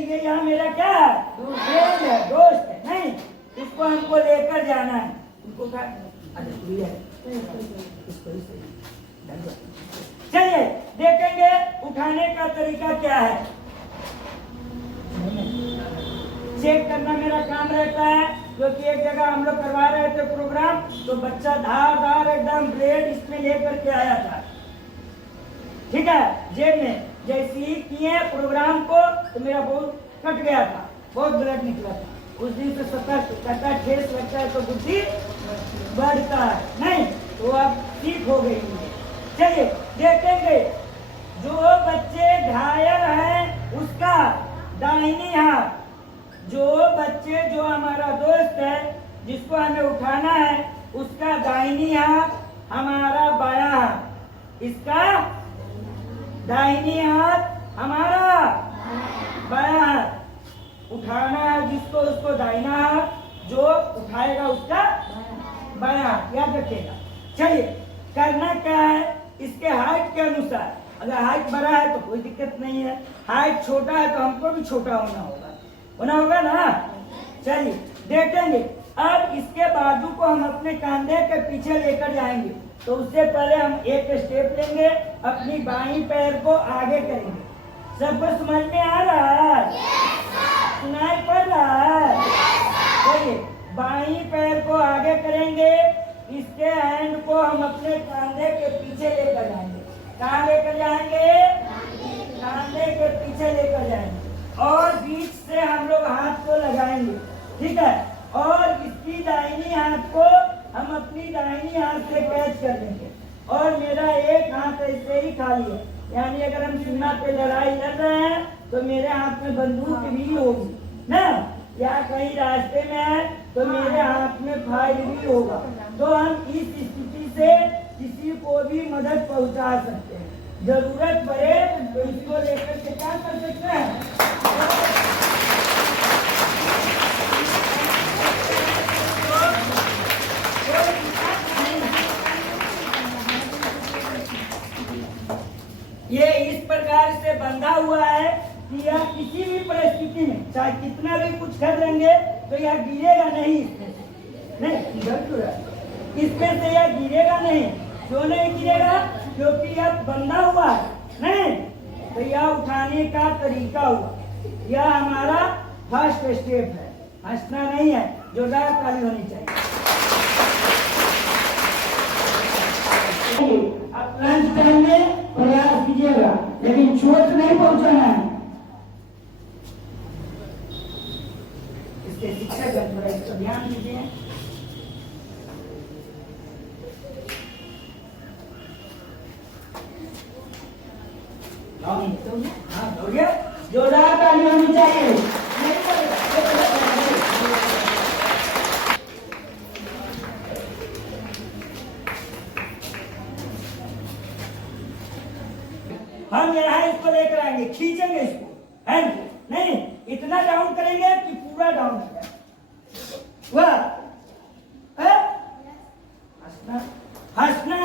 ये यहाँ मेरा क्या है, फ्रेंड है, दोस्त है, नहीं इसको हमको लेकर जाना है। उनको क्या चलिए देखेंगे उठाने का तरीका क्या है। चेक करना मेरा काम रहता है, क्योंकि एक जगह हम लोग करवा रहे थे प्रोग्राम, तो बच्चा धार एकदम ब्लेड इसमें लेकर के आया था, ठीक है, जेब में। जैसे ही किए प्रोग्राम को तो मेरा बहुत कट गया था, बहुत ब्लड निकला था। उस दिन से सतर्क करता, ठेस लगता है तो बुद्धि बढ़ता है, नहीं तो अब ठीक हो गई है। चलिए देखेंगे, जो बच्चे घायल हैं उसका दाहिनी हाथ, जो बच्चे जो हमारा दोस्त है जिसको हमें उठाना है उसका दाहिनी हाथ, हमारा बायां हाथ, इसका दाहिनी हाथ, हमारा बायां हाथ। उठाना है जिसको उसको दाहिना हाथ, जो उठाएगा उसका बायां हाथ, याद रखिएगा। चलिए करना क्या है, इसके हाइट के अनुसार, अगर हाइट बड़ा है तो कोई दिक्कत नहीं है, हाइट छोटा है तो हमको भी छोटा होना होगा ना। चलिए देखेंगे, अब इसके बाजू को हम अपने कंधे के पीछे लेकर जाएंगे, तो उससे पहले हम एक स्टेप लेंगे, अपनी बाईं पैर को आगे करेंगे। सबको समझ में आ रहा है? सुनाई पड़ रहा है? चलिए बाईं पैर को आगे करेंगे, इसके हैंड को हम अपने कंधे के पीछे लेकर जाएंगे। कहाँ लेकर जाएंगे? कंधे के पीछे लेकर जाएंगे, और बीच से हम लोग हाथ को लगाएंगे, ठीक है, और इसकी दाहिनी हाथ को हम अपनी दाहिनी हाथ से कैच कर देंगे, और मेरा एक हाथ ऐसे ही खाली है, यानी अगर हम सीमा पे लड़ाई लड़ रहे हैं तो मेरे हाथ में बंदूक भी होगी ना, या कहीं रास्ते में है तो मेरे हाथ में फायर भी होगा, तो हम इस स्थिति से किसी को भी मदद पहुंचा सकते हैं। जरूरत पड़े तो इसको लेकर के क्या कर सकते हैं। ये इस प्रकार से बंधा हुआ है कि यह किसी भी परिस्थिति में चाहे कितना भी कुछ कर लेंगे तो यह गिरेगा नहीं, इसमें से यह गिरेगा नहीं। क्यों नहीं गिरेगा? क्योंकि यह बंधा हुआ है, नहीं तो यह उठाने का तरीका हुआ। यह हमारा फर्स्ट स्टेप है, हंसना नहीं है, जोरदार ताली होनी चाहिए। अब लंच टाइम में प्रयास कीजिएगा, लेकिन चोट नहीं पहुंचाना है। इसके शिक्षक थोड़ा इस पर ध्यान दीजिए। हाँ दौड़िए, जोरदार ताली होनी चाहिए। हम यहाँ इसको लेकर आएंगे, खींचेंगे इसको, है नहीं, इतना डाउन करेंगे कि पूरा डाउन हो जाए। हंसना हंसना